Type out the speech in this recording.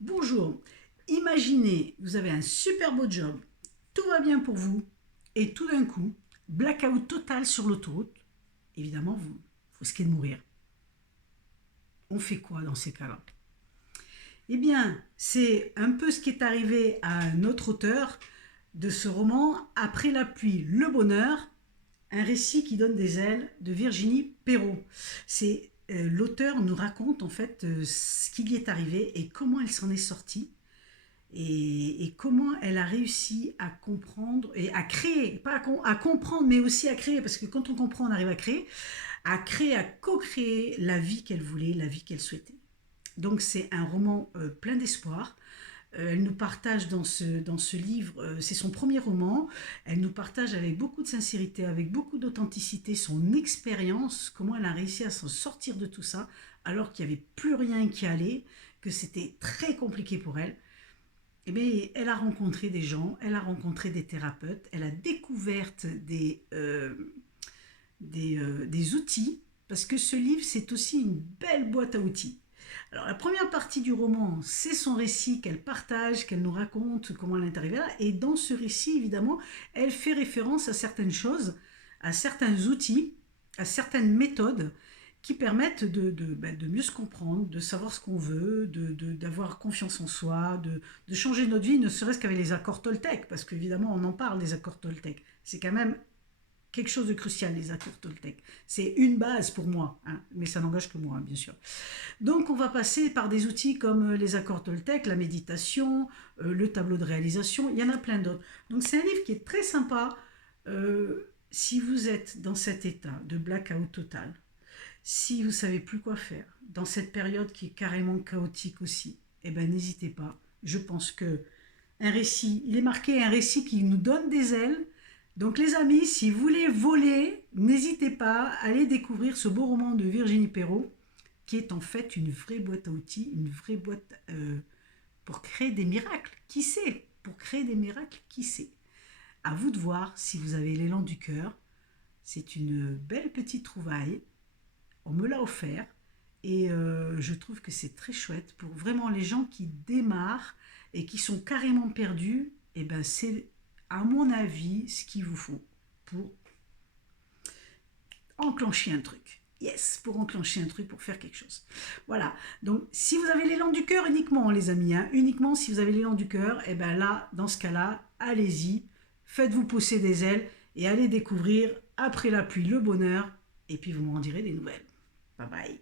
Bonjour, imaginez, vous avez un super beau job, tout va bien pour vous, et tout d'un coup, blackout total sur l'autoroute, évidemment, vous risquez de mourir. On fait quoi dans ces cas-là? Eh bien, c'est un peu ce qui est arrivé à un autre auteur de ce roman, Après la pluie, le bonheur, un récit qui donne des ailes de Virginie Perrault. C'est l'auteur nous raconte en fait ce qui lui est arrivé et comment elle s'en est sortie et comment elle a réussi à comprendre et à créer, pas à comprendre, mais aussi à créer, parce que quand on comprend, on arrive à créer, à co-créer la vie qu'elle voulait, la vie qu'elle souhaitait. Donc c'est un roman plein d'espoir. Elle nous partage dans ce livre, c'est son premier roman, elle nous partage avec beaucoup de sincérité, avec beaucoup d'authenticité son expérience, comment elle a réussi à s'en sortir de tout ça, alors qu'il n'y avait plus rien qui allait, que c'était très compliqué pour elle. Eh bien, elle a rencontré des gens, elle a rencontré des thérapeutes, elle a découvert des outils, parce que ce livre, c'est aussi une belle boîte à outils. Alors, la première partie du roman, c'est son récit qu'elle partage, qu'elle nous raconte comment elle est arrivée là. Et dans ce récit, évidemment, elle fait référence à certaines choses, à certains outils, à certaines méthodes qui permettent de mieux se comprendre, de savoir ce qu'on veut, d'avoir confiance en soi, de changer notre vie, ne serait-ce qu'avec les accords Toltec, parce qu'évidemment, on en parle des accords Toltec. C'est quand même quelque chose de crucial, les accords Toltec. C'est une base pour moi, hein, mais ça n'engage que moi, hein, bien sûr. Donc, on va passer par des outils comme les accords Toltec, la méditation, le tableau de réalisation, il y en a plein d'autres. Donc, c'est un livre qui est très sympa si vous êtes dans cet état de blackout total, si vous ne savez plus quoi faire, dans cette période qui est carrément chaotique aussi, eh ben n'hésitez pas. Je pense que un récit, il est marqué un récit qui nous donne des ailes. Donc les amis, si vous voulez voler, n'hésitez pas à aller découvrir ce beau roman de Virginie Perrault, qui est en fait une vraie boîte à outils, une vraie boîte pour créer des miracles. Qui sait? Pour créer des miracles, qui sait? À vous de voir si vous avez l'élan du cœur. C'est une belle petite trouvaille. On me l'a offert et je trouve que c'est très chouette pour vraiment les gens qui démarrent et qui sont carrément perdus. Et ben c'est à mon avis ce qu'il vous faut pour enclencher un truc. Yes, pour enclencher un truc, pour faire quelque chose. Voilà. Donc, si vous avez l'élan du cœur uniquement, les amis, hein, uniquement si vous avez l'élan du cœur, et ben là, dans ce cas-là, allez-y, faites-vous pousser des ailes et allez découvrir après la pluie le bonheur. Et puis vous m'en direz des nouvelles. Bye bye.